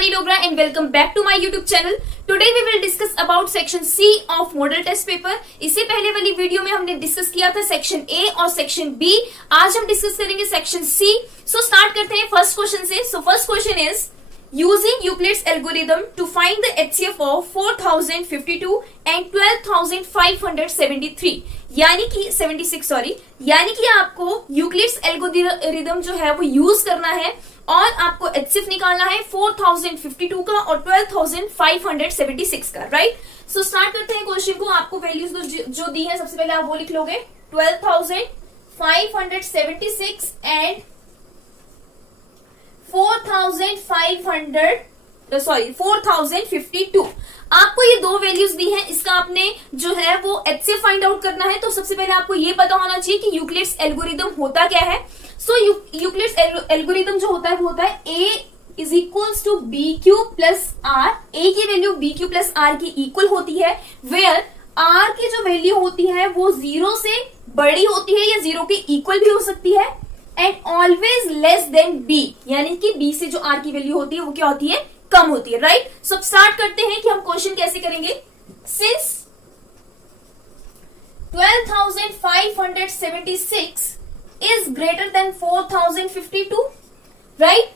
Shivani Dogra and welcome back to my YouTube channel. Today we will discuss about section C of model test paper. इससे पहले वाली video में हमने discuss किया था section A और सेक्शन B. आज हम डिस्कस करेंगे सेक्शन C. So स्टार्ट करते हैं फर्स्ट क्वेश्चन से. So first question is using Euclid's algorithm to find the HCF of 4052 and 12573 यानी कि 76 सॉरी यानी कि आपको यूक्लिड्स एल्गोरिथम जो है वो यूज करना है और आपको HCF निकालना है 4052 का और 12576 का. राइट. सो स्टार्ट करते हैं क्वेश्चन को. आपको वैल्यूज जो दी है सबसे पहले आप वो लिख लोगे 12576 एंड 4052. आपको ये दो वैल्यूज दी हैं. इसका आपने जो है वो HCF फाइंड आउट करना है. तो सबसे पहले आपको ये पता होना चाहिए कि यूक्लिड्स एल्गोरिथम होता क्या है. सो यूक्लिड्स एल्गोरिथम जो होता है वो होता है A is equals to B Q plus R. A की value B Q plus R की इक्वल होती है, वेयर आर की जो वैल्यू होती है वो 0 से बड़ी होती है या 0 के इक्वल भी हो सकती है and always less than B, यानी कि बी से जो आर की वैल्यू होती है वो क्या होती है, कम होती है. राइट. सो अब स्टार्ट करते हैं कि हम क्वेश्चन कैसे करेंगे. Since 12576 is greater than 4052, right?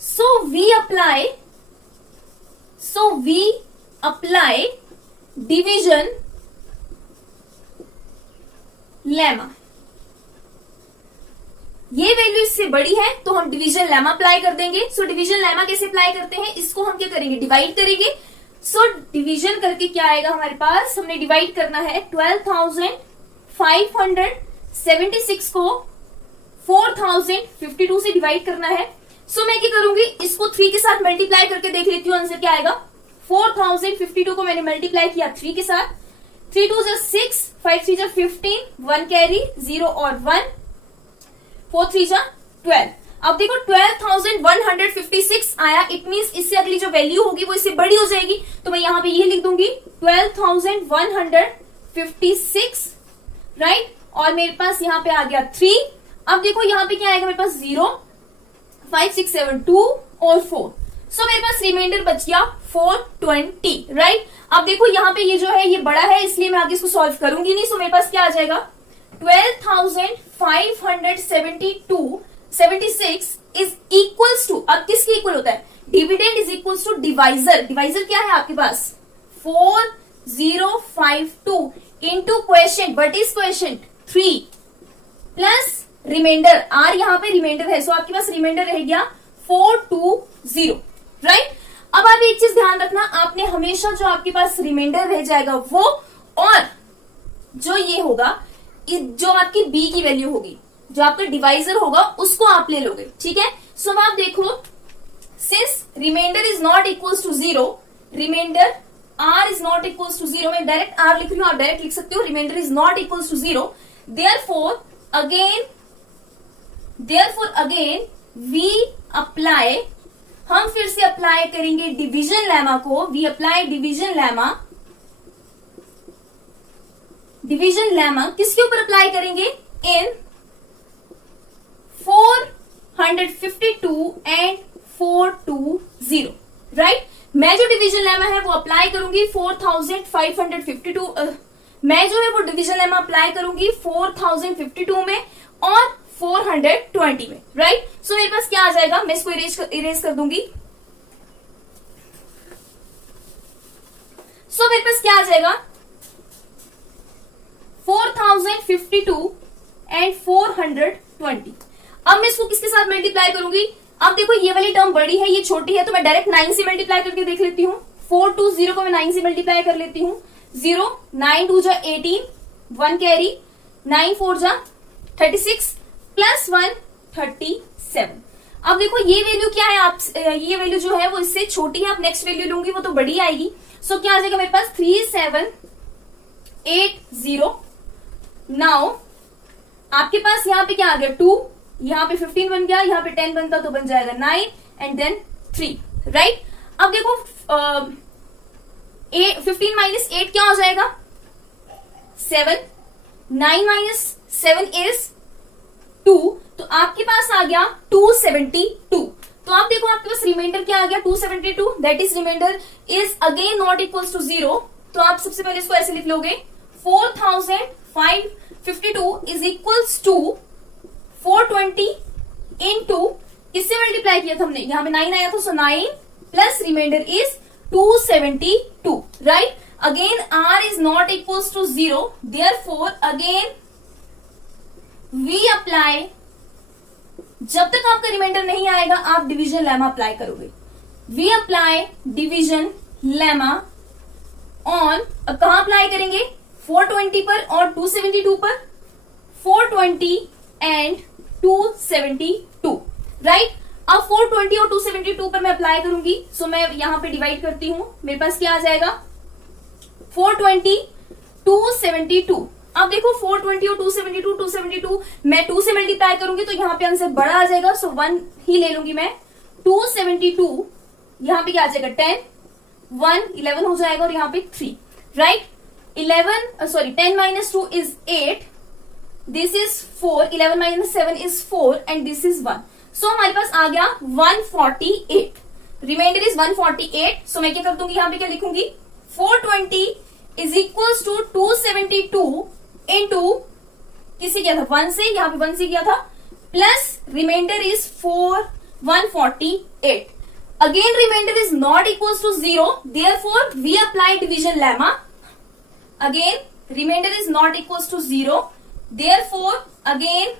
So we apply division lemma. ये वैल्यू इससे बड़ी है तो हम डिवीजन लेमा अप्लाई कर देंगे. सो डिवीजन लेमा कैसे अप्लाई करते हैं, इसको हम क्या करेंगे, डिवाइड करेंगे. सो डिवीजन करके क्या आएगा हमारे पास, हमने डिवाइड करना है 12576 को 4052 से डिवाइड करना है. सो मैं क्या करूंगी, इसको 3 के साथ मल्टीप्लाई करके देख लेती हूँ आंसर क्या आएगा. 4052 को मैंने मल्टीप्लाई किया 3 के साथ. 3 2 6, 5 3 15, 1 कैरी 0 और 1, 4 3 12. अब देखो 12156 आया. इट मीन्स इससे अगली जो वैल्यू होगी वो इससे बड़ी हो जाएगी. तो मैं यहां पे ये लिख दूंगी 12156. राइट. और मेरे पास यहाँ पे आ गया 3. अब देखो यहाँ पे क्या आएगा मेरे पास 0 5 6 7 2 और 4. सो मेरे पास रिमाइंडर बच गया 420. राइट. अब देखो यहाँ पे ये जो है ये बड़ा है इसलिए मैं आगे इसको सॉल्व करूंगी नहीं. सो मेरे पास क्या आ जाएगा 12576 इज इक्वल्स टू, अब किसके इक्वल होता है, dividend is equals to divisor. Divisor क्या है आपके पास 4052 into question. What is question 3 plus remainder R. यहाँ पे रिमाइंडर है सो आपके पास रिमाइंडर रह गया 420. राइट. अब आप एक चीज ध्यान रखना, आपने हमेशा जो आपके पास रिमाइंडर रह जाएगा वो और जो ये होगा जो आपकी बी की वैल्यू होगी, जो आपका डिवाइजर होगा उसको आप ले लोगे. ठीक है. सो आप देखो since remainder is not equals to 0, remainder r is not equals to 0, मैं डायरेक्ट r लिख रही हूं, आप डायरेक्ट लिख सकते हो. Remainder is not equals to 0, therefore again we apply, हम फिर से अप्लाई करेंगे डिवीजन लेमा को. वी अप्लाई डिवीजन लेमा किसके ऊपर अप्लाई करेंगे, इन 452 एंड 420. राइट. मैं जो डिवीजन लेमा है वो अप्लाई करूंगी 4552. मैं जो है वो डिवीजन लेमा अप्लाई करूंगी 4052 में और 420 में. राइट. सो मेरे पास क्या आ जाएगा, मैं इसको इरेज कर दूंगी. सो मेरे पास क्या आ जाएगा 4052 एंड 420. अब मैं इसको किसके साथ मल्टीप्लाई करूंगी. अब देखो ये वाली टर्म बड़ी है ये छोटी है तो मैं डायरेक्ट 9 से मल्टीप्लाई करके देख लेती हूँ. 420 को मैं 9 से मल्टीप्लाई कर लेती हूँ. 0 9 2 18, 1 कैरी 9 4 36 प्लस 1 37. अब देखो ये वैल्यू क्या है, आप ये वैल्यू जो है वो इससे छोटी है. आप नेक्स्ट वैल्यू लूंगी वो तो बड़ी आएगी. सो क्या आ जाएगा मेरे पास 3780. नाउ आपके पास यहाँ पे क्या आ गया 2, यहाँ पे 15 बन गया, यहाँ पे 10 बनता तो बन जाएगा 9 एंड देन 3. राइट. अब देखो 15 माइनस 8 क्या हो जाएगा 7. 9 माइनस 7 इज 2. तो आपके पास आ गया 272. तो आप देखो आपके पास रिमाइंडर क्या आ गया 272, that is remainder is again not equals to 0। तो आप सबसे पहले इसको ऐसे लिख लोगे 4552 इज इक्वल्स टू 420 इंटू किससे मल्टीप्लाई किया था हमने, यहां पे 9 आया था, so 9 plus remainder is 272, right. Again r is not equals to 0, therefore again we apply, जब तक आपका रिमाइंडर नहीं आएगा आप डिवीजन लेमा अप्लाई करोगे। We apply division lemma on, अब कहां अप्लाई करेंगे 420 पर और 272 पर, 420 एंड 272, राइट। अब 420 और 272 पर मैं अप्लाई करूंगी, सो मैं यहां पे डिवाइड करती हूं, मेरे पास क्या आ जाएगा 420 272। अब देखो 420 और 272 मैं 2 से मल्टीप्लाई करूंगी तो यहाँ पे आंसर बड़ा आ जाएगा, सो 1 ही ले लूंगी मैं। 272 यहाँ पे क्या आ जाएगा 10, 1 11 हो जाएगा और यहाँ पे 3, right. 10 minus 2 is 8, this is 4, 11 minus 7 is 4 and this is 1। सो हमारे पास आ गया 148, रिमाइंडर इज 148। सो मैं क्या कर दूंगी, यहाँ पे क्या लिखूंगी 420 इज इक्वल्स टू 272 इंटू किसी किया था 1 से, यहाँ पे 1 से किया था, plus remainder is 148। Again remainder is not equals to 0, therefore we apply division lemma. Again remainder is not equals to 0, therefore again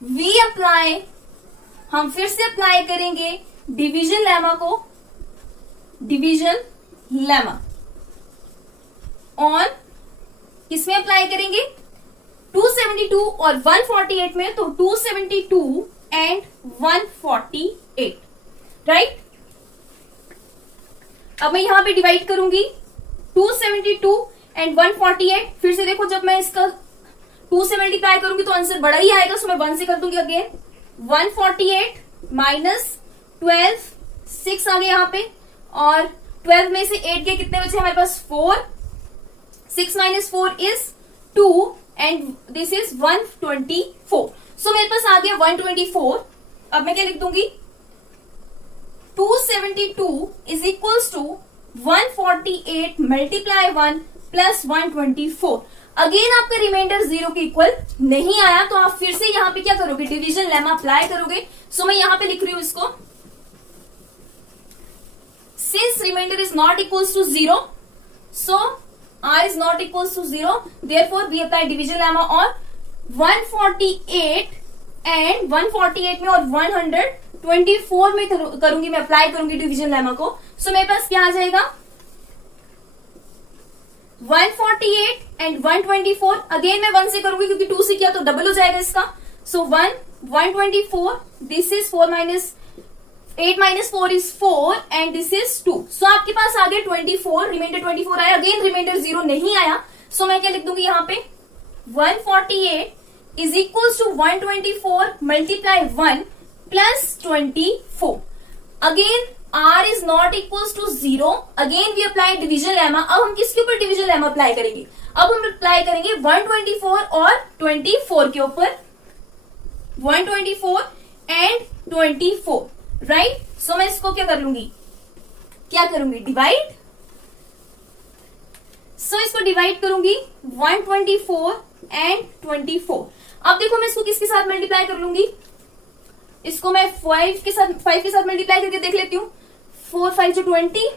we apply, हम फिर से अप्लाई करेंगे डिवीजन लेमा को, डिवीजन लेमा ऑन किसमें अप्लाई करेंगे 272 और 148 में, तो 272 एंड 148, राइट। अब मैं यहां पे डिवाइड करूंगी 272 एंड 148, फिर से देखो जब मैं इसका 2 से मल्टीप्लाई करूंगी तो आंसर बड़ा ही आएगा, सो मैं 1 से कर दूंगी। अगेन 148 माइनस 12, 6 आ गया यहाँ पे, और 12 में से 8 के कितने बचे हमारे पास 4, 6 minus 4 is 2 and this is 124। सो मेरे पास आ गया 124। अब मैं क्या लिख दूंगी 272 is equals to 148 multiply 1 plus 124। Again आपका रिमाइंडर 0 के इक्वल नहीं आया, तो आप फिर से यहाँ पे क्या करोगे डिवीजन लेमा अप्लाई करोगे। सो मैं यहाँ पे लिख रही हूं इसको, since remainder is not equals to 0, so r is not equals to 0, therefore we apply division lemma on 148 and 148 में और 124 में करूंगी, मैं अप्लाई करूंगी डिवीजन लेमा को। सो मेरे पास क्या आ जाएगा 148 एंड 124, अगेन मैं 1 से करूंगी क्योंकि 2 से किया तो डबल हो जाएगा इसका। सो 124, this is 4 minus 8 minus 4 is 4 and this is 2। सो आपके पास आ गया 24, रिमाइंडर 24 आया, अगेन रिमाइंडर 0 नहीं आया। सो मैं क्या लिख दूंगी यहाँ पे 148 is equals to 124 multiply 1 plus 24। Again r is not equals to 0, again we apply division lemma. अब हम किसके ऊपर डिवीजन लेमा अप्लाई करेंगे, अब हम अप्लाई करेंगे 124 और 24 के ऊपर, 124 एंड 24, राइट। सो मैं इसको क्या कर लूंगी, क्या करूंगी डिवाइड। सो इसको डिवाइड करूंगी 124 एंड 24। अब देखो मैं इसको किसके साथ मल्टीप्लाई कर लूंगी, इसको मैं 5 के साथ मल्टीप्लाई करके देख लेती हूँ। 4 5 जो 20,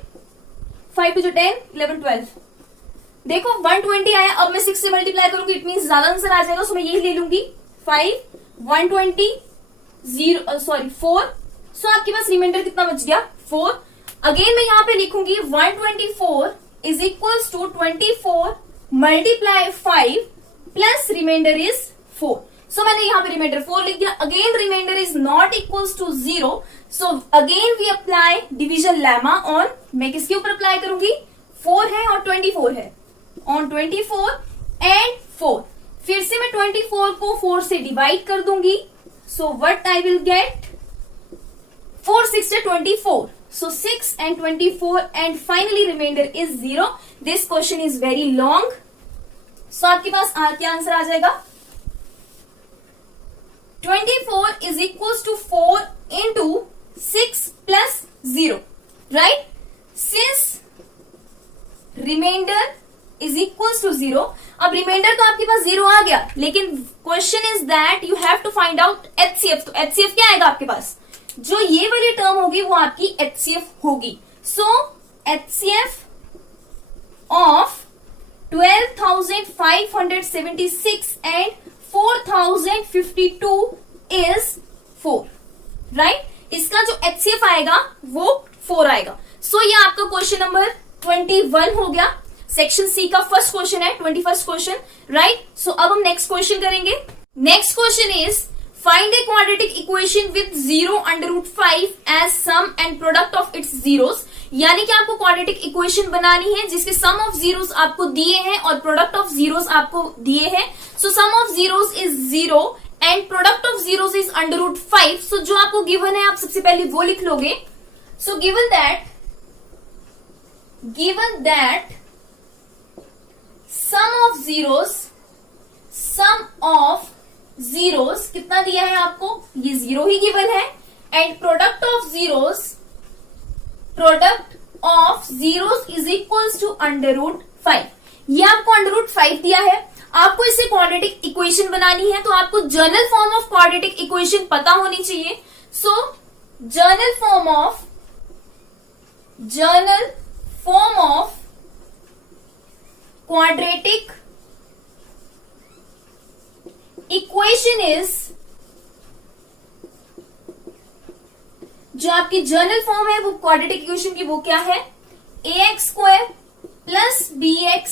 5 2 जो 10, 11 12। देखो 120 आया, अब मैं 6 से मल्टीप्लाई करूंगी, इट मीन ज्यादा आंसर आ जाएगा। सो मैं यही ले लूंगी 5 120 4। सो आपके पास रिमाइंडर कितना बच गया 4। अगेन मैं यहां पे लिखूंगी 124 is equals to 24 multiply 5 plus remainder is 4। So मैंने यहां पे रिमाइंडर 4 लिख दिया। Again remainder is not equals to 0, so again we apply division lemma on, मैं किसके ऊपर अप्लाई करूंगी 4 है और 24 है, ऑन 24 एंड 4। फिर से मैं 24 को 4 से डिवाइड कर दूंगी। So what I will get 4 6 24, so 6 and 24 and finally remainder is 0. This question is very long. So आपके पास क्या आंसर आ जाएगा 24 is equals to 4 into 6 plus 0, right? Since remainder is equals to 0, अब रिमाइंडर तो आपके पास 0 आ गया, लेकिन question is that you have to find out HCF। तो HCF क्या आएगा आपके पास? जो ये वाली टर्म होगी वो आपकी HCF होगी। सो HCF of 12,576 and 4,052 is 4, right? इसका जो HCF आएगा वो 4 आएगा। सो ये आपका क्वेश्चन नंबर 21 हो गया। सेक्शन सी का फर्स्ट क्वेश्चन है, 21st क्वेश्चन, राइट? सो अब हम नेक्स्ट क्वेश्चन करेंगे। Next question is find a quadratic equation with 0 under root 5 as sum and product of its zeros. यानी कि आपको क्वाड्रेटिक इक्वेशन बनानी है जिसके सम ऑफ जीरोस आपको दिए हैं और प्रोडक्ट ऑफ जीरोस आपको दिए हैं। So sum of zeros is 0 and product of zeros is under root 5। So जो आपको गिवन है आप सबसे पहले वो लिख लोगे। So given that sum of zeros कितना दिया है आपको? ये 0 ही गिवन है। And product of zeros is equals to under root 5। ये आपको अंडर रूट 5 दिया है। आपको इसे क्वाड्रेटिक इक्वेशन बनानी है तो आपको general form of quadratic equation पता होनी चाहिए। सो general form of quadratic equation is, जो आपकी जनरल फॉर्म है वो क्वाड्रेटिक इक्वेशन की वो क्या है? ax square plus bx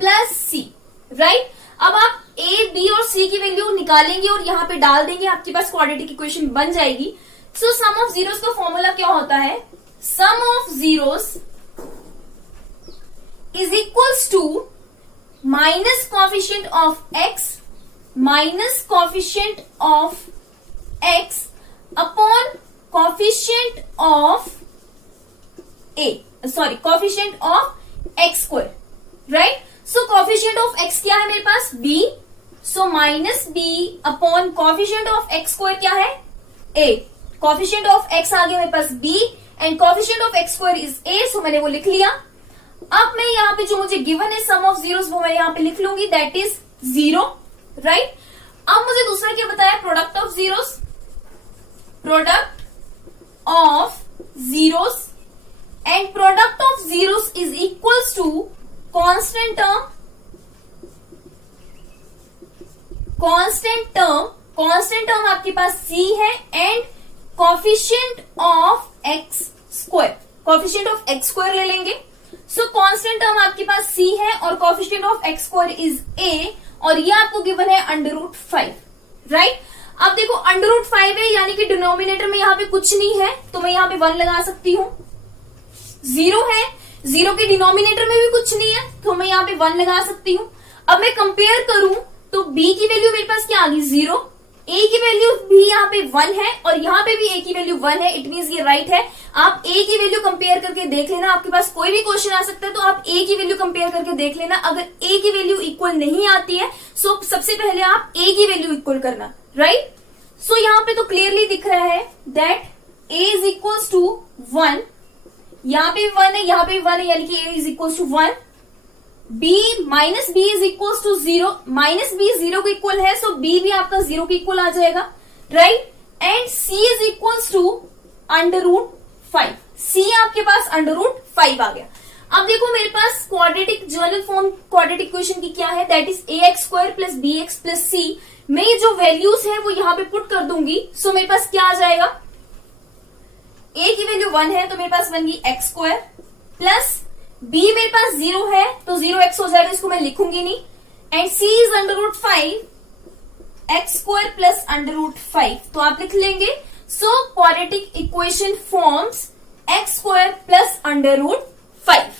plus c, right? अब आप a, b और c की वैल्यू निकालेंगे और यहां पे डाल देंगे, आपके पास क्वाड्रेटिक इक्वेशन बन जाएगी। सो सम ऑफ जीरोस का फॉर्मूला क्या होता है? Sum of zeros is equals to minus coefficient of x upon coefficient of x square, right? So coefficient of x क्या है मेरे पास? b। So minus b upon coefficient of x square क्या है? a। कोएफिशिएंट ऑफ x आ गया मेरे पास b and coefficient of x square is a। So मैंने वो लिख लिया। अब मैं यहाँ पे जो मुझे गिवन है सम ऑफ जीरोस वो मैं यहाँ पे लिख लूंगी, दैट इज 0, राइट? अब मुझे दूसरा क्या बताया? Product of zeros and product of zeros is equals to constant term आपके पास c है and coefficient of x square ले लेंगे। सो कांस्टेंट टर्म आपके पास c है और coefficient of x square is a और ये आपको गिवन है अंडर रूट 5, राइट? अब देखो अंडर रूट 5 है यानी कि डिनोमिनेटर में यहाँ पे कुछ नहीं है तो मैं यहाँ पे 1 लगा सकती हूँ। 0 है, 0 के डिनोमिनेटर में भी कुछ नहीं है तो मैं यहाँ पे 1 लगा सकती हूँ। अब मैं कंपेयर करूं तो b की वैल्यू मेरे पास क्या आ गई? 0। a की वैल्यू भी यहाँ पे 1 है और यहाँ पे भी a की वैल्यू 1 है, इट मींस ये राइट है। आप a की वैल्यू कंपेयर करके देख लेना, आपके पास कोई भी क्वेश्चन आ सकता है तो आप a की वैल्यू कंपेयर करके देख लेना। अगर a की वैल्यू इक्वल नहीं आती है सो सबसे पहले आप a की वैल्यू इक्वल करना, राइट? सो यहाँ पे तो क्लियरली दिख रहा है that a is equals to 1, यहाँ पे भी 1 है, यहाँ पे भी 1 है, यानी कि a is equals to 1। Minus B is equals to 0, minus B 0 को इक्वल है सो b भी आपका 0 के इक्वल आ जाएगा, right? And c is equals to under root 5, c आपके पास अंडर रूट 5 आ गया। अब देखो मेरे पास quadratic general form quadratic equation की क्या है? That is ax square plus bx plus c। मैं ये जो वैल्यूज है वो यहाँ पे पुट कर दूंगी। सो मेरे पास क्या आ जाएगा? a की वैल्यू 1 है तो मेरे पास बन गई x स्क्वायर प्लस b मेरे पास 0 है तो 0x हो जाएगा, इसको मैं लिखूंगी नहीं। And c is under root 5, x square plus under root 5 तो आप लिख लेंगे। So quadratic equation forms x square plus under root 5।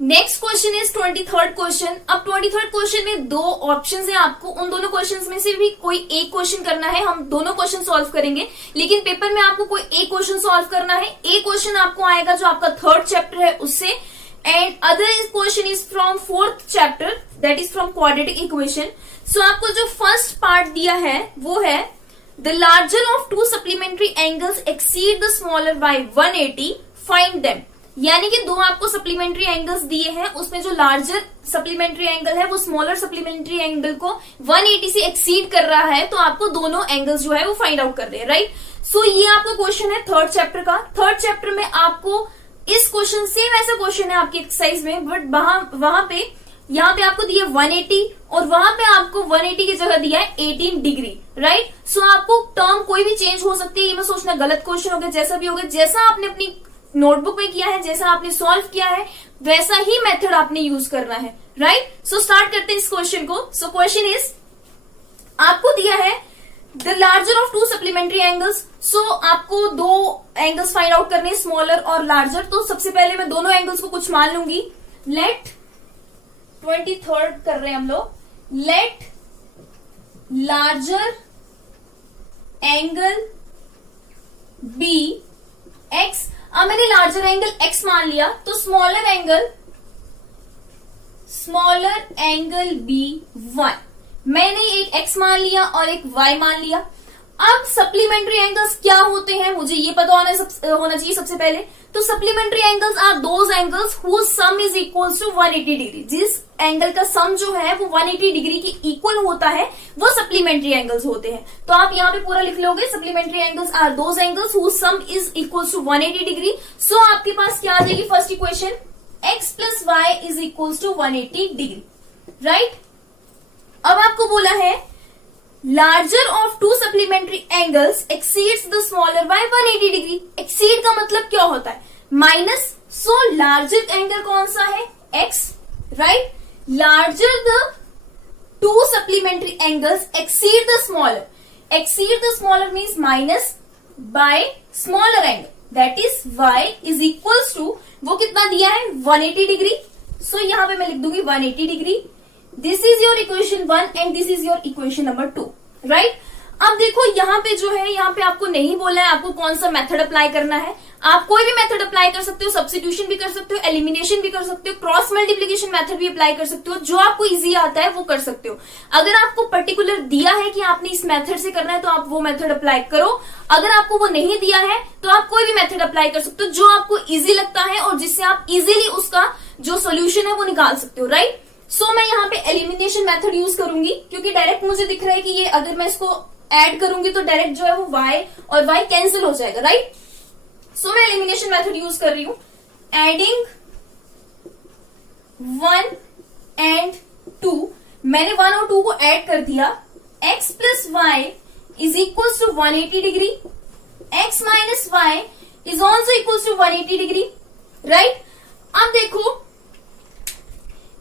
Next question is 23rd question. अब 23rd क्वेश्चन में 2 ऑप्शंस हैं आपको, उन दोनों क्वेश्चंस में से भी कोई एक क्वेश्चन करना है। हम दोनों क्वेश्चन सॉल्व करेंगे लेकिन पेपर में आपको कोई एक क्वेश्चन सॉल्व करना है। एक क्वेश्चन आपको आएगा जो आपका 3rd चैप्टर है उससे, and other question is from 4th chapter that is from quadratic equation. So आपको जो फर्स्ट पार्ट दिया है वो है the larger of two supplementary angles exceed the smaller by 180, find them. यानी कि दो आपको सप्लीमेंट्री एंगल्स दिए हैं, उसमें जो लार्जर सप्लीमेंट्री एंगल है वो स्मॉलर सप्लीमेंट्री एंगल को 180 से एक्सीड कर रहा है, तो आपको दोनों एंगल्स जो है वो फाइंड आउट कर रहे हैं, राइट। सो ये आपका क्वेश्चन है थर्ड चैप्टर का। थर्ड चैप्टर में आपको इस क्वेश्चन सेम ऐसा क्वेश्चन है आपकी एक्सरसाइज में, बट वहां पे यहाँ पे आपको दिया 180 और वहां पे आपको 180 की जगह दिया है 18 डिग्री, राइट। सो आपको टर्म कोई भी चेंज हो सकती है, ये मैं सोचना गलत क्वेश्चन हो गया, जैसा भी हो गया, जैसा आपने अपनी नोटबुक में किया है, जैसा आपने सॉल्व किया है, वैसा ही मेथड आपने यूज करना है, राइट। सो स्टार्ट करते हैं इस क्वेश्चन को। सो क्वेश्चन इज, आपको दिया है the larger of two supplementary angles. So आपको दो एंगल्स फाइंड आउट करने, स्मॉलर और लार्जर। तो सबसे पहले मैं दोनों एंगल्स को कुछ मान लूंगी। लेट 23rd कर रहे हैं हम लोग, let larger angle B X. अब मैंने लार्जर एंगल x मान लिया, तो स्मॉलर एंगल बी 1। मैंने एक x मान लिया और एक y मान लिया। अब सप्लीमेंट्री एंगल्स क्या होते हैं मुझे ये पता होना चाहिए सबसे पहले। तो supplementary angles are those angles whose sum is equals to 180 degree. जिस एंगल का सम जो है वो 180 डिग्री के इक्वल होता है वो सप्लीमेंट्री एंगल्स होते हैं। तो आप यहाँ पे पूरा लिख लोगे, supplementary angles are those angles whose sum is equals to 180 degree. So आपके पास क्या आ जाएगी first equation, x plus Y is equals to 180 degree, right. अब आपको बोला है larger of two supplementary angles exceeds the smaller by 180 degree. Exceed का मतलब क्या होता है, माइनस। सो लार्जर एंगल कौन सा है, x, right. Larger the two supplementary angles exceed the smaller. Exceed the smaller means minus by smaller angle, that is y is equals to, वो कितना दिया है 180 डिग्री। सो यहां पे मैं लिख दूंगी 180 degree. This is your equation 1 and this is your equation number 2, right. अब देखो यहाँ पे जो है, यहाँ पे आपको नहीं बोला है आपको कौन सा मेथड अप्लाई करना है। आप कोई भी मेथड अप्लाई कर सकते हो, सब्स्टिट्यूशन भी कर सकते हो, एलिमिनेशन भी कर सकते हो, क्रॉस मल्टीप्लीकेशन मेथड भी अप्लाई कर सकते हो, जो आपको इजी आता है वो कर सकते हो। अगर आपको पर्टिकुलर दिया है कि आपने इस मेथड से करना है तो आप वो मेथड अप्लाई करो। अगर आपको वो नहीं दिया है तो आप कोई भी मेथड अप्लाई कर सकते हो जो आपको इजी लगता है और जिससे आप इजीली उसका जो सोल्यूशन है वो निकाल सकते हो, राइट। सो मैं यहाँ पे एलिमिनेशन मेथड यूज करूंगी क्योंकि डायरेक्ट मुझे दिख रहा है कि ये अगर मैं इसको ऐड करूंगी तो डायरेक्ट जो है वो y और y कैंसिल हो जाएगा, राइट। सो मैं एलिमिनेशन मेथड यूज कर रही हूं, एडिंग 1 एंड 2। मैंने 1 और 2 को ऐड कर दिया। x plus Y is equal to 180 degree, x minus y is also equal to 180 degree, right. अब देखो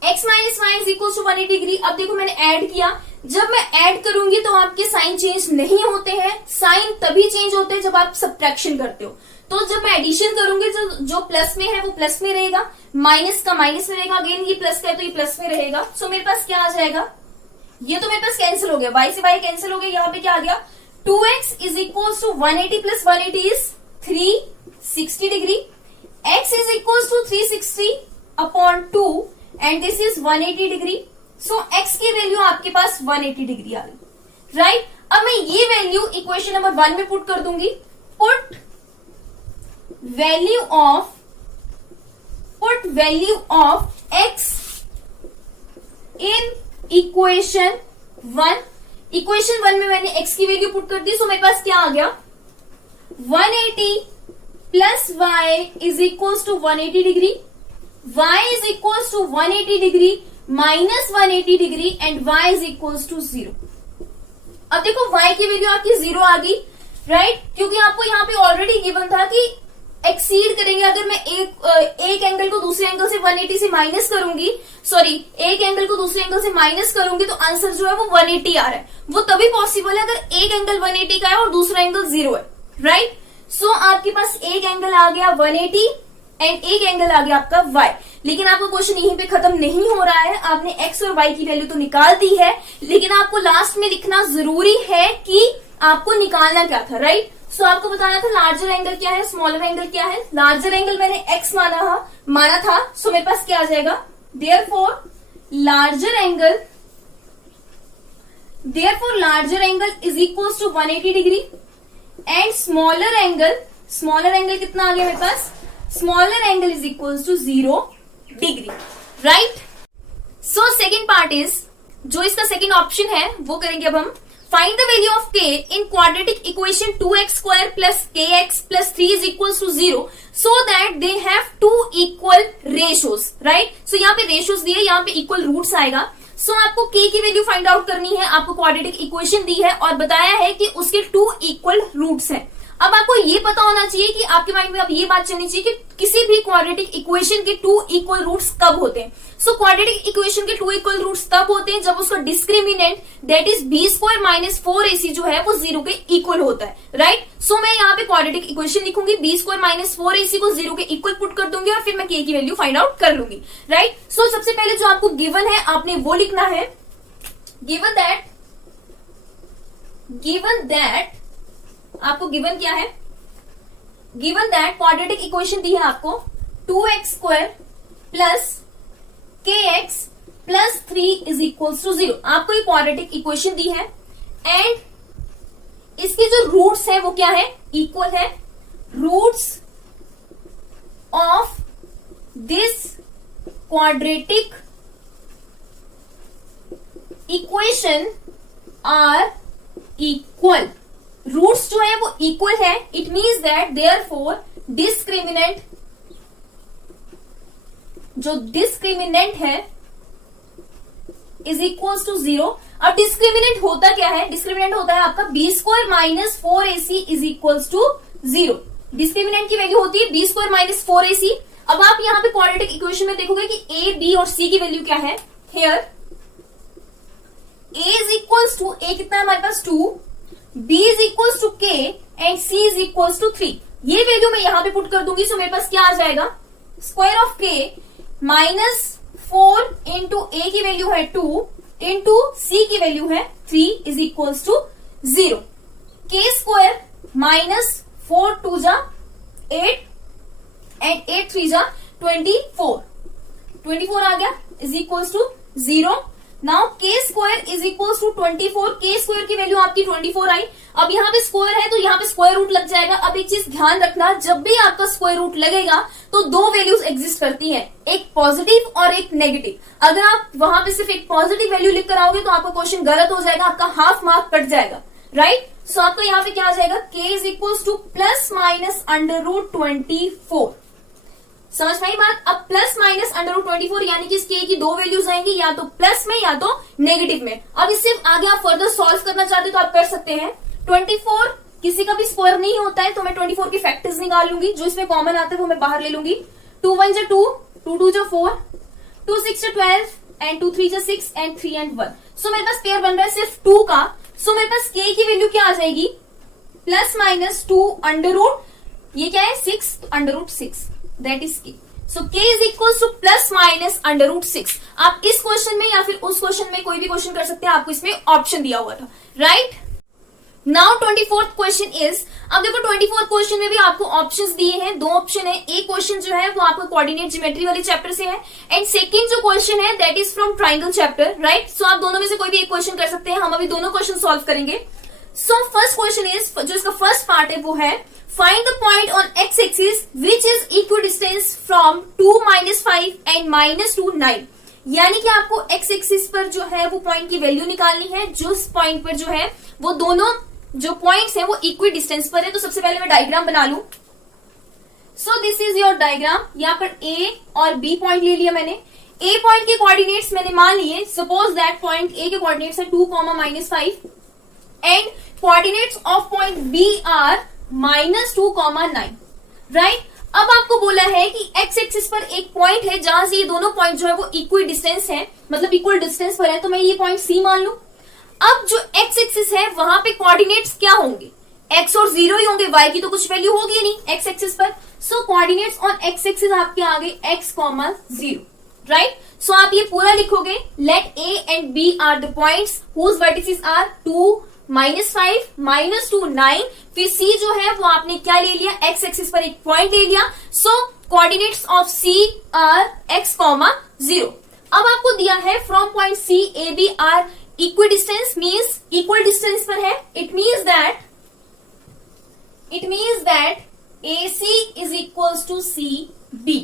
x minus y is equal to 180 degree. अब देखो मैंने ऐड किया, जब मैं ऐड करूंगी तो आपके साइन चेंज नहीं होते हैं। साइन तभी चेंज होते हैं जब आप सब्ट्रैक्शन करते हो। तो जब मैं एडिशन करूंगी जो प्लस में है वो प्लस में रहेगा, माइनस का माइनस में रहेगा, अगेन ये प्लस का है तो ये प्लस में रहेगा। सो मेरे पास क्या आ जाएगा, ये तो मेरे पास कैंसिल हो गया, y से y कैंसिल हो गया। यहाँ पे क्या आ गया, 2x is equal to 180 plus 180 is 360 degree, x is equal to 360 upon 2 and this is 180 degree. So x की वैल्यू आपके पास 180 डिग्री आ गई, राइट। अब मैं ये वैल्यू इक्वेशन नंबर 1 में पुट कर दूंगी। Put value of x in equation 1। Equation 1 में मैंने x की वैल्यू पुट कर दी। सो मेरे पास क्या आ गया, 180 plus y is equal to 180 degree, y is equal to 180 degree minus 180 degree and y is equal to 0। अब देखो y की वैल्यू आपकी 0 आ गई, राइट, क्योंकि आपको यहाँ पे ऑलरेडी गिवन था कि एक्सीड करेंगे। अगर मैं एक एंगल को दूसरे एंगल से 180 से माइनस करूंगी, सॉरी एक एंगल को दूसरे एंगल से माइनस करूंगी तो आंसर जो है वो 180 आ रहा है। वो तभी पॉसिबल है अगर एक एंगल 180 का है और दूसरा एंगल 0 है, राइट। सो आपके पास एक एंगल आ गया 180 एंड एक एंगल आ गया आपका y। लेकिन आपका क्वेश्चन यहीं पे खत्म नहीं हो रहा है, आपने x और y की वैल्यू तो निकाल दी है, लेकिन आपको लास्ट में लिखना जरूरी है कि आपको निकालना क्या था, राइट। सो आपको बताना था लार्जर एंगल क्या है, स्मॉलर एंगल क्या है। लार्जर एंगल मैंने x माना था। सो मेरे पास क्या आ जाएगा, therefore larger Therefore larger angle is equals to 180 degree and smaller angle कितना आ गया मेरे पास, smaller angle is equals to 0 degree, right. So second part is, जो इसका सेकेंड ऑप्शन है वो करेंगे अब हम। Find the value of k in quadratic equation 2x² plus kx plus 3 is equals to 0 so that they have two equal ratios, right. So यहाँ पे ratios दिए, यहाँ पे इक्वल रूट्स आएगा। सो आपको k की वैल्यू फाइंड आउट करनी है, आपको क्वाड्रेटिक इक्वेशन दी है और बताया है कि उसके 2 इक्वल रूट्स हैं। अब आपको ये पता होना चाहिए कि आपके माइंड में अब ये बात चलनी चाहिए कि किसी भी क्वाड्रेटिक इक्वेशन के 2 इक्वल रूट्स कब होते हैं। सो क्वाड्रेटिक इक्वेशन के 2 इक्वल रूट्स तब होते हैं जब उसका discriminant that is b² minus 4ac जो है वो 0 के इक्वल होता है, राइट। सो मैं यहाँ पे क्वाड्रेटिक इक्वेशन लिखूंगी, b² माइनस 4ac को 0 के इक्वल पुट कर दूंगी और फिर मैं k की वैल्यू फाइंड आउट कर लूंगी, राइट। सो सबसे पहले जो आपको गिवन है आपने वो लिखना है, गिवन दैट आपको गिवन क्या है, गिवन दैट क्वाड्रेटिक इक्वेशन दी है आपको 2x² plus kx plus 3 is equals to 0। आपको ये क्वाड्रेटिक इक्वेशन दी है एंड इसके जो रूट्स है वो क्या है, इक्वल है। Roots of this quadratic equation are equal, roots जो है वो इक्वल है। It means that therefore discriminant, जो डिस्क्रिमिनेंट है इज इक्वल्स टू 0। अब डिस्क्रिमिनेंट होता क्या है, डिस्क्रिमिनेंट होता है आपका b² minus 4ac is equals to 0। Discriminant की वैल्यू होती है b² माइनस 4ac। अब आप यहां पे क्वाड्रेटिक इक्वेशन में देखोगे कि a, b और c की वैल्यू क्या है। Here a is equals to, a कितना है हमारे पास 2, b is equals to k and c is equals to 3। ये वैल्यू मैं यहां पे पुट कर दूंगी। सो मेरे पास क्या आ जाएगा, square of k minus 4 into a की वैल्यू है 2 इंटू c की वैल्यू है 3 is equals to 0। k² minus 4 2 जा 8 एंड 8 3 जा 24 आ गया is equals to 0। Now k² is equals to 24, k² की वैल्यू आपकी 24 आई। अब यहाँ पे स्क्वायर है तो यहाँ पे स्क्वायर रूट लग जाएगा। अब एक चीज ध्यान रखना, जब भी आपका स्क्वायर रूट लगेगा तो 2 वैल्यूज एग्जिस्ट करती हैं, एक पॉजिटिव और एक नेगेटिव। अगर आप वहां पे सिर्फ एक पॉजिटिव वैल्यू लिख कर आओगे तो आपका क्वेश्चन गलत हो जाएगा, आपका हाफ मार्क कट जाएगा, राइट। सो आपको यहाँ पे क्या आ जाएगा, k is equals to plus minus √24। समझ में आई बात। अब प्लस माइनस √24 यानी कि इस k की 2 वैल्यूज आएंगी, या तो प्लस में या तो नेगेटिव में। अब इससे आगे आप फर्दर सॉल्व करना चाहते तो आप कर सकते हैं। 24 किसी का भी स्क्वायर नहीं होता है तो मैं 24 की फैक्टर्स निकाल लूंगी, जो इसमें कॉमन आते हैं वो मैं बाहर ले लूंगी। 2 1 जा 2, 2 2 जा 4, 2 6 जा 12 एंड 2 3 जा 6 एंड 3 एंड 1। सो मेरे पास पेयर बन रहा है सिर्फ 2 का। सो मेरे पास k की वैल्यू क्या आ जाएगी, प्लस माइनस 2 अंडर रूट, ये क्या है 6 under root 6 that is k। So k is equal to plus minus under root 6। आप इस क्वेश्चन में या फिर उस क्वेश्चन में कोई भी क्वेश्चन कर सकते हैं, आपको इसमें ऑप्शन दिया हुआ था, right. Now 24th question is, अब देखो 24th क्वेश्चन में भी आपको ऑप्शंस दिए हैं, 2 ऑप्शन है। एक क्वेश्चन जो है वो आपको कोऑर्डिनेट ज्योमेट्री वाले चैप्टर से है एंड सेकंड जो क्वेश्चन है that is from triangle chapter, right. So आप दोनों में से कोई भी एक क्वेश्चन कर सकते हैं। हम अभी दोनों क्वेश्चन सॉल्व करेंगे। सो फर्स्ट क्वेश्चन इज, जो इसका फर्स्ट पार्ट है वो है find the point on x axis which is equal distance from 2 -5 and -2 9। यानी कि आपको x एक्सिस पर जो है वो पॉइंट की वैल्यू निकालनी है, जो इस पॉइंट पर जो है वो दोनों जो पॉइंट्स हैं वो इक्वल डिस्टेंस पर है। तो सबसे पहले मैं डायग्राम बना लूं। सो दिस इज योर डायग्राम। यहाँ पर a और b पॉइंट ले लिया मैंने। a पॉइंट के कोऑर्डिनेट्स मैंने मान लिए, सपोज दैट पॉइंट a के कोऑर्डिनेट्स है 2, -5 and coordinates of point b are -2, 9, right. अब आपको बोला है कि x एक्सिस पर एक पॉइंट है जहां से ये दोनों पॉइंट जो है वो इक्वल डिस्टेंस है, मतलब इक्वल डिस्टेंस पर है। तो मैं ये पॉइंट c मान लूं। अब जो x एक्सिस है वहां पे कोऑर्डिनेट्स क्या होंगे, x और 0 ही होंगे, y की तो कुछ वैल्यू होगी नहीं x एक्सिस पर। सो कोऑर्डिनेट्स ऑन x एक्सिस आपके आ गए x, 0, राइट। सो आप ये पूरा लिखोगे, let a and b are the points whose vertices are 2 -5 -2 9। फिर c जो है वो आपने क्या ले लिया, x एक्सिस पर एक पॉइंट ले लिया। So coordinates of c are x, 0। अब आपको दिया है from point c a b are equidistance means equal distance पर है, it means that AC is equals to CB,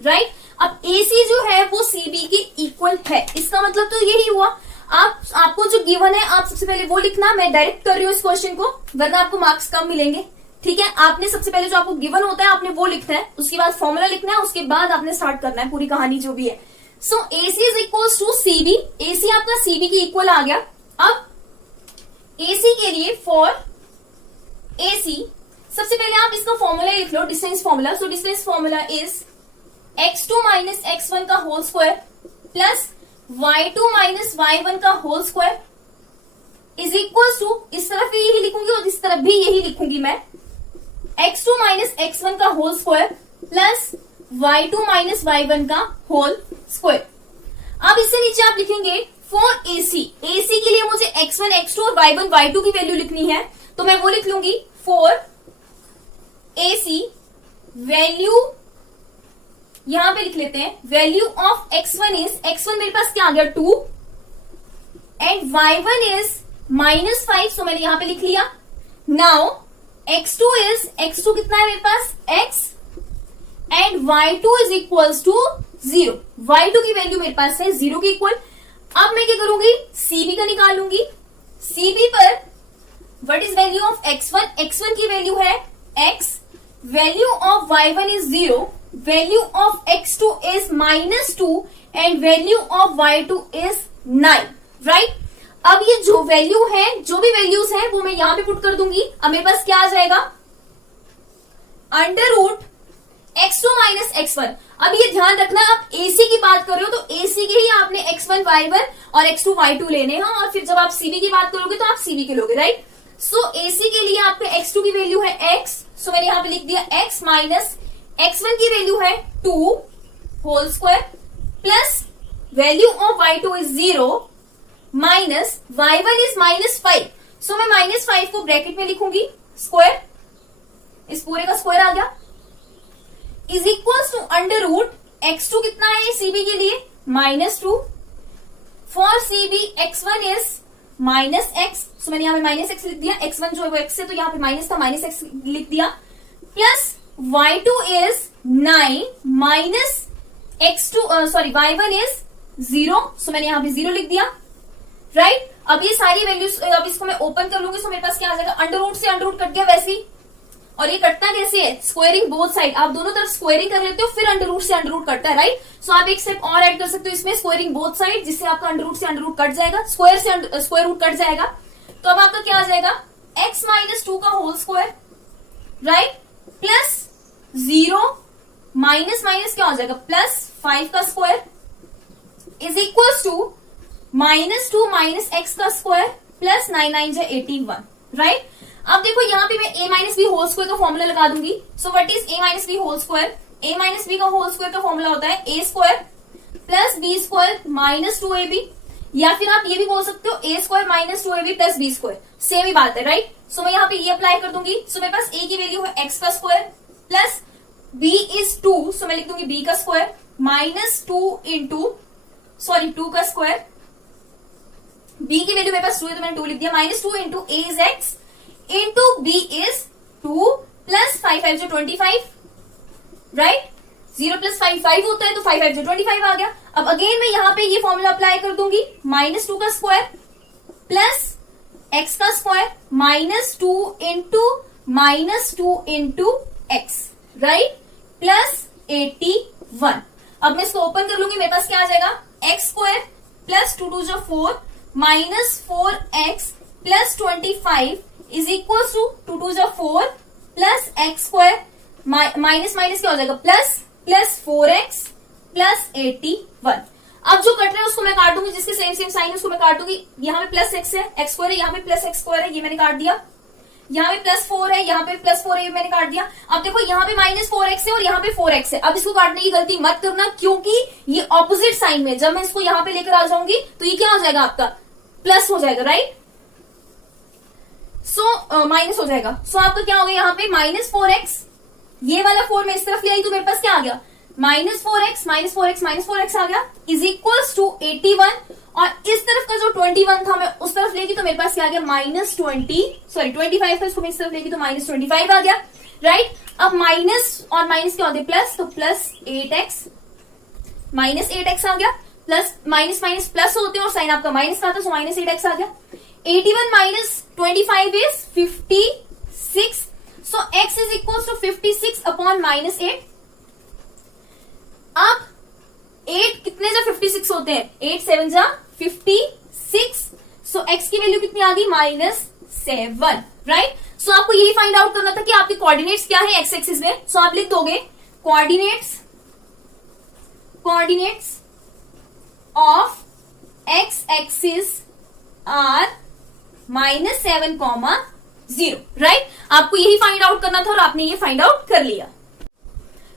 right. अब AC जो है वो CB के इक्वल है, इसका मतलब तो यही हुआ। आपको जो गिवन है आप सबसे पहले वो लिखना, मैं डायरेक्ट कर रही हूँ इस क्वेश्चन को, वरना आपको मार्क्स कम मिलेंगे, ठीक है। आपने सबसे पहले जो आपको गिवन होता है आपने वो लिखना है, उसके बाद फॉर्मूला लिखना है, उसके बाद आपने स्टार्ट करना है पूरी कहानी जो भी है। So AC is equals to CB, AC आपका CB के इक्वल आ गया। अब AC के लिए फॉर AC सबसे पहले आप इसका फॉर्मूला लिख लो, distance formula. So distance formula is x2 minus x1 का whole square plus y2 minus y1 का whole square is equal to, इस तरफ भी यही लिखूंगी और इस तरफ भी यही लिखूंगी मैं, x2 माइनस x1 का whole square plus y2 minus y1 का होल स्क्वायर। अब इससे नीचे आप लिखेंगे फॉर AC, AC के लिए मुझे x1 x2 और y1 y2 की वैल्यू लिखनी है, तो मैं वो लिख लूंगी फॉर AC वैल्यू, यहां पे लिख लेते हैं value of x1 is, x1 मेरे पास क्या आ गया 2 एंड y1 इज -5, सो मैंने यहां पे लिख लिया। नाउ x2 इज, x2 कितना है मेरे पास x and y2 is equals to 0, y2 की वैल्यू मेरे पास है 0 के इक्वल। अब मैं क्या करूंगी, CB का निकालूंगी। CB पर what is value of x1, x1 की वैल्यू है x, value of y1 is 0, value of x2 is -2 and value of y2 is 9, right. अब ये जो वैल्यू है, जो भी वैल्यूज है वो मैं यहां पे पुट कर दूंगी। अब मेरे पास क्या आ जाएगा, under root x2 minus x1। अब ये ध्यान रखना, आप AC की बात कर रहे हो तो AC के ही आपने x1 y1 और x2 y2 लेने हैं, और फिर जब आप CB की बात करोगे तो आप CB के लोगे, राइट। सो AC के लिए आपके x2 की वैल्यू है x, सो मैंने यहां पे लिख दिया x माइनस x1 की वैल्यू है 2 whole square plus value of y2 is 0 minus y1 is -5, so मैं -5 को ब्रैकेट में लिखूंगी, स्क्वायर, इस पूरे का स्क्वायर आ गया, is equals to under root x2 कितना है CB के लिए -2, for CB x1 is -x, so मैंने यहाँ पे -x लिख दिया, x1 जो है वो x है तो यहाँ पे माइनस था, -x लिख दिया, plus y2 is 9 minus x2 y1 is 0, सो मैंने यहाँ पे 0 लिख दिया, राइट। अब ये सारी वैल्यूज, अब इसको मैं ओपन कर लूंगी, सो मेरे पास क्या आ जाएगा, अंडर रूट से अंडर रूट कट गया वैसे ही, और ये कटता कैसे है, स्क्वायरिंग बोथ साइड, आप दोनों तरफ स्क्वायरिंग कर लेते हो फिर अंडर रूट से अंडर रूट कटता है, राइट। सो आप एक स्टेप और ऐड कर सकते हो इसमें, स्क्वायरिंग बोथ साइड, जिससे आपका अंडर रूट से अंडर रूट कट जाएगा, स्क्वायर से स्क्वायर रूट कट जाएगा, तो अब आपका क्या आ जाएगा, x माइनस 2 का whole square, right, plus 0 minus minus क्या हो जाएगा, +5 का square is equal to -2 minus x का स्क्वायर प्लस 9 9 जा 81, राइट। अब देखो यहाँ पे मैं a minus b whole square का फॉर्मूला लगा दूंगी। So what is a minus b whole square, a minus b का होल स्क्वायर का फॉर्मूला होता है a square plus b square minus 2ab, या फिर आप ये भी बोल सकते हो a square minus 2ab plus b square, same ही बात है, राइट। सो मैं यहाँ पे ये अप्लाई कर दूंगी। सो मेरे पास a की वैल्यू है x का स्क्वायर प्लस b इज 2, सो मैं लिख दूंगी b का स्क्वायर माइनस 2 का स्क्वायर, b की वैल्यू मेरे पास 2 है तो मैंने 2 लिख दिया, -2 into a is x into b is 2 plus 5 5 जो 25, राइट, 0 प्लस 5 5 होता है तो 5 5 जो 25 आ गया। अब अगेन मैं यहाँ पे ये फॉर्मूला अप्लाई कर दूंगी, -2 का स्क्वायर प्लस x का square -2 into x, right, plus 81। अब मैं इसको ओपन कर लूंगी, मेरे पास क्या आ जाएगा, x स्क्वायर प्लस 2 2 जो 4 minus 4x plus 25 is equal to 2 2 जो 4 plus x square minus minus क्या हो जाएगा, प्लस 4x प्लस 81। अब जो कट रहे हैं उसको मैं काट दूंगी, जिसके सेम साइन उसको मैं काट दूंगी। यहाँ पे प्लस x है, x स्क्वायर है, यहाँ पे प्लस x स्क्वायर है, ये मैंने काट दिया, यहाँ पे +4 है, यहाँ पे +4 है, ये मैंने काट दिया। अब देखो यहाँ पे -4x है और यहाँ पे 4x है। अब इसको काटने की गलती मत करना, क्योंकि ये ऑपोजिट साइन में, जब मैं इसको यहाँ पे लेकर आ जाऊंगी तो ये क्या हो जाएगा, आपका प्लस हो जाएगा, राइट। सो माइनस हो जाएगा। सो आपका क्या हो गया, यहाँ पे -4x, ये वाला 4 मैं इस तरफ ले आई तो मेरे पास क्या आ गया, -4x आ गया, इज इक्वल्स टू 81, और इस तरफ का जो 21 था मैं उस तरफ लेगी तो मेरे पास क्या आ गया -25 था, इसको मैं इस तरफ लेगी तो -25 आ गया, राइट। अब माइनस और माइनस क्या होते हैं प्लस, तो प्लस 8x, -8x आ गया, प्लस माइनस माइनस प्लस होते हैं और साइन आपका माइनस का था, सो -8x आ गया। 81 minus 25 is 56, so x is equal to 56 upon -8। अब 8 कितने जा 56 होते हैं, 8 7 जा 56, सो x की वैल्यू कितनी आ गई -7, राइट। सो आपको यही फाइंड आउट करना था कि आपके कोऑर्डिनेट्स क्या है एक्स एक्सिस में। सो आप लिख दोगे coordinates of x axis are -7, 0, right. आपको यही फाइंड आउट करना था और आपने ये फाइंड आउट कर लिया।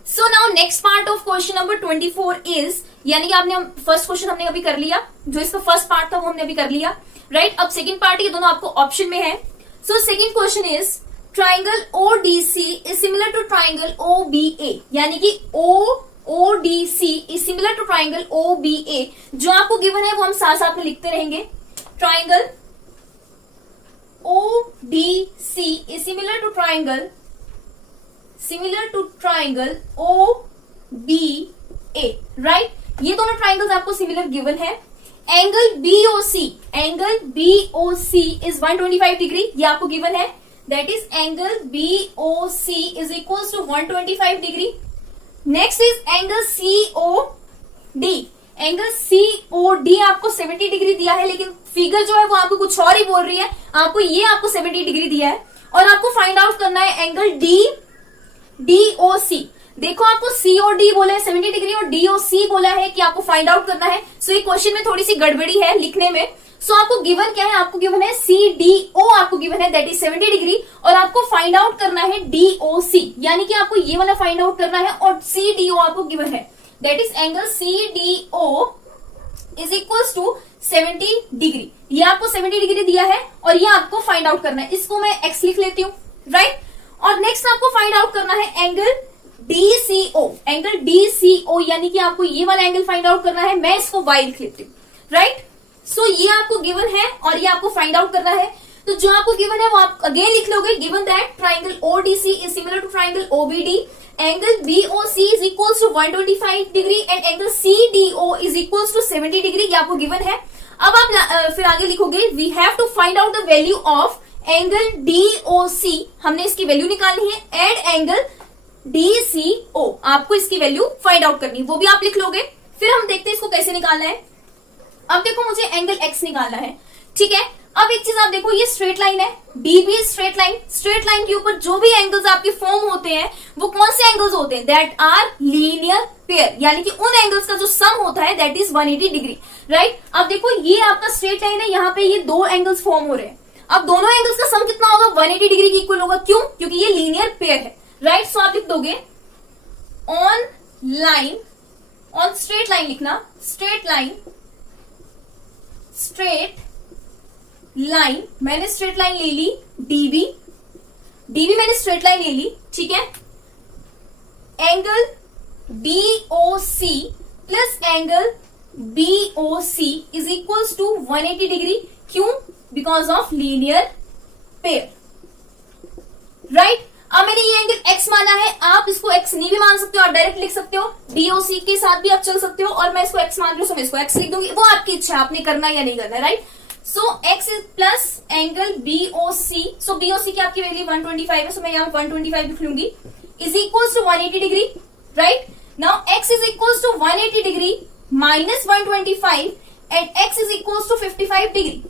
So now next part of question number 24 is, यानी कि आपने फर्स्ट क्वेश्चन हमने अभी कर लिया, जो इसका फर्स्ट पार्ट था वो हमने अभी कर लिया, राइट। अब सेकंड पार्ट ये दोनों आपको ऑप्शन में है। So second question is triangle ODC is similar to triangle OBA, यानी कि ODC is similar to triangle OBA। जो आपको गिवन है वो हम साथ साथ में लिखते रहेंगे। Triangle ODC is similar to triangle OBA, right? ये दोनों ट्राइंगल्स आपको सिमिलर गिवन है। एंगल BOC is 125 डिग्री, ये आपको गिवन है। That is angle BOC is equals to 125 degree. Next is angle COD आपको 70 डिग्री दिया है, लेकिन फिगर जो है वो आपको कुछ और ही बोल रही है। आपको 70 डिग्री दिया है और आपको फाइंड आउट करना है एंगल DOC। देखो आपको COD बोला है 70 डिग्री और DOC बोला है कि आपको फाइंड आउट करना है। सो ये क्वेश्चन में थोड़ी सी गड़बड़ी है लिखने में। सो आपको गिवन क्या है, आपको गिवन है CDO, आपको गिवन है दैट इज 70 डिग्री और आपको फाइंड आउट करना है DOC, यानी कि आपको ये वाला फाइंड आउट करना है और CDO आपको गिवन है that is angle CDO is equals to 70 degree. ये आपको 70 डिग्री दिया है और ये आपको फाइंड आउट करना है। इसको मैं x लिख लेती हूँ, राइट। और नेक्स्ट आपको फाइंड आउट करना है एंगल DCO, यानी कि आपको ये वाला एंगल फाइंड आउट करना है। मैं इसको y लिख लेती हूँ, राइट। सो ये आपको गिवन है और ये आपको फाइंड आउट करना है। तो जो आपको गिवन है वो आप अगेन लिख लोगे। Given that triangle ODC is similar to triangle OBD, angle BOC is equals to 125 degree and angle CDO is equals to 70 degree, ये आपको गिवन है। अब आप फिर आगे लिखोगे we have to find out the value of angle DOC, हमने इसकी वैल्यू निकालनी है, एंड एंगल DCO, आपको इसकी वैल्यू फाइंड आउट करनी है, वो भी आप लिख लोगे। फिर हम देखते हैं इसको कैसे निकालना है। अब देखो मुझे एंगल x निकालना है, ठीक है। अब एक चीज आप देखो, ये स्ट्रेट लाइन है, DB straight line. Straight line के ऊपर जो भी एंगल्स आपके फॉर्म होते हैं वो कौन से एंगल्स होते हैं, दैट आर लीनियर पेयर, यानी कि उन एंगल्स का जो सम होता है दैट इज 180 डिग्री, राइट। अब देखो ये आपका स्ट्रेट लाइन है, यहाँ पे ये दो एंगल्स फॉर्म हो रहे हैं। अब दोनों एंगल्स का सम कितना होगा, 180 डिग्री की इक्वल होगा। क्यों, क्योंकि ये लीनियर पेयर है, राइट। सो आप लिख दोगे on line, on straight line लिखना, स्ट्रेट लाइन मैंने स्ट्रेट लाइन ले ली DB मैंने स्ट्रेट लाइन ले ली, ठीक है। Angle DOC plus angle BOC is equals to 180 degree. क्यों, because of linear pair, right. अब मैंने ये एंगल x माना है, आप इसको x नहीं भी मान सकते हो, आप डायरेक्ट लिख सकते हो, DOC के साथ भी आप चल सकते हो, और मैं इसको x मान रही हूं, मैं इसको x लिख दूंगी, वो आपकी इच्छा, आपने करना या नहीं करना, right. So x is plus angle BOC, so BOC की आपकी वैल्यू 125 है, सो मैं यहाँ 125 लिख लूंगी, is equals to 180 degree, right. Now x is equals to 180 degree minus 125 and x is equals to 55 degree,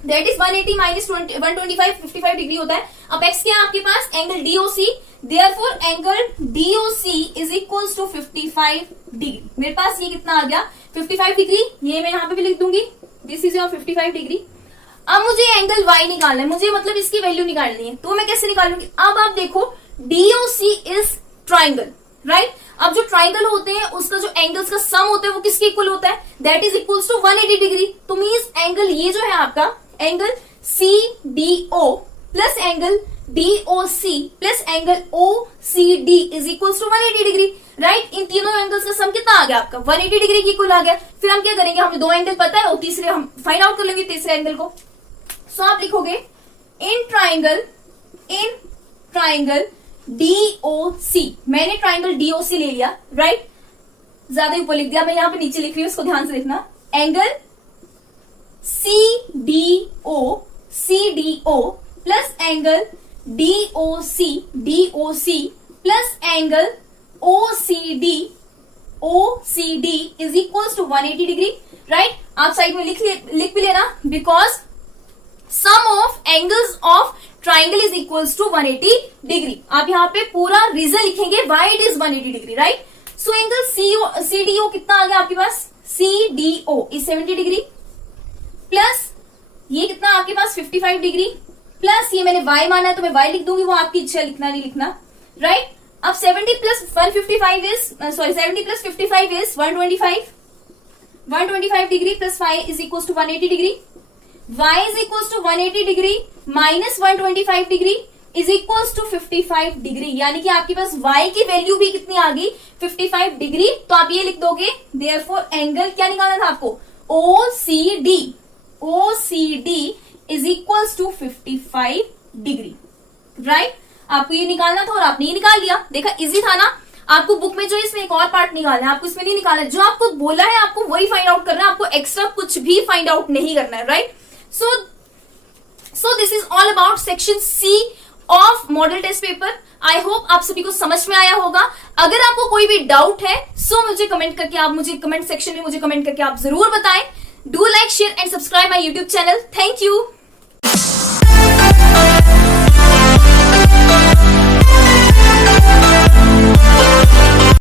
that is 180 minus 125, 55 degree होता है। अब x क्या है आपके पास, angle DOC, therefore angle DOC is equals to 55 degree. मेरे पास ये कितना आ गया, 55 डिग्री, ये मैं यहाँ पे भी लिख दूंगी, दिस इज योर 55 डिग्री। अब मुझे एंगल y निकालना है, मुझे मतलब इसकी वैल्यू निकालनी है, तो मैं कैसे निकालूंगी। अब आप देखो DOC इज ट्राइंगल, राइट। अब जो ट्राइंगल होते हैं उसका जो एंगल्स का सम होता है वो किसके इक्वल होता है, that is equals to 180 degree. तो मींस एंगल ये जो है आपका angle CDO plus angle DOC plus angle OCD is equal to 180 degree, right. इन तीनों एंगल्स का सम कितना आ गया आपका 180 डिग्री की इक्वल आ गया। फिर हम क्या करेंगे, हमें दो एंगल पता है और तीसरे हम फाइंड आउट कर लेंगे तीसरे एंगल को। सो आप लिखोगे इन ट्राइंगल DOC, मैंने ट्राइंगल DOC ले लिया, राइट। ज्यादा ऊपर लिख दिया, मैं यहां पे नीचे लिख रही हूं, उसको ध्यान से लिखना। Angle CDO plus angle DOC plus angle OCD is equal to 180 degree, right. आप साइड में लिख भी लेना, because sum of angles of triangle is equals to 180 degree. आप यहाँ पे पूरा रीजन लिखेंगे why it is 180 degree, right. So angle CDO कितना आ गया आपके पास, CDO इज 70 डिग्री, प्लस ये कितना आपके पास 55 डिग्री, प्लस ये मैंने y माना है तो मैं y लिख दूंगी, वो आपकी इच्छा, लिखना नहीं लिखना, राइट। अब 70 plus 155 is 70 plus 55 is 125 degree plus y is equal to 180 degree. y is equal to 180 degree minus 125 degree is equal to 55 degree, यानी कि आपके पास y की वैल्यू भी कितनी आ गई 55 डिग्री। तो आप ये लिख दोगे देयरफॉर एंगल क्या निकालना था आपको, OCD is equal to 55 degree, right. आपको ये निकालना था और आपने ये निकाल लिया, देखा इजी था ना। आपको बुक में जो इसमें एक और पार्ट निकालना है, आपको इसमें नहीं निकालना है, जो आपको बोला है आपको वही फाइंड आउट करना है, आपको एक्स्ट्रा कुछ भी फाइंड आउट नहीं करना है, right. So this is all about section C of model test paper. I hope आप सभी को समझ में आया होगा। अगर आपको कोई भी डाउट है सो मुझे कमेंट करके आप मुझे कमेंट सेक्शन में मुझे कमेंट करके आप जरूर बताएं। Do like share and subscribe my YouTube channel. Thank you.